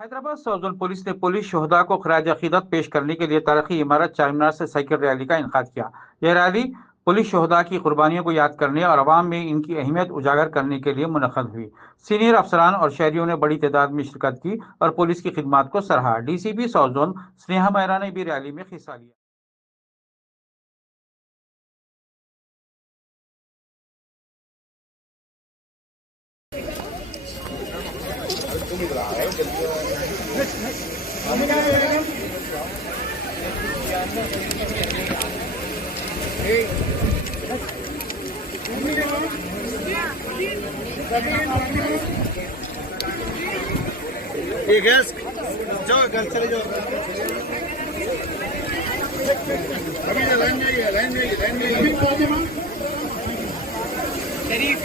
Hyderabad south zone police ने police शोहदा को खराज अकीदत पेश करने के लिए तारीखी इमारत चारमीनार से साइकिल रैली का इनेकाद किया। यह रैली पुलिस शोहदा की कुर्बानियों को याद करने और अवाम में इनकी अहमियत उजागर करने के लिए मुनक्कद हुई। सीनियर अफसरान और शहरियों ने बड़ी तादाद में शिरकत की और पुलिस की खिदमत को सराहा। DCP south zone Sneha Mehra ने भी रैली में हिस्सा लिया। ये गैस जाओ घर चले जाओ। अभी लाइन में शरीफ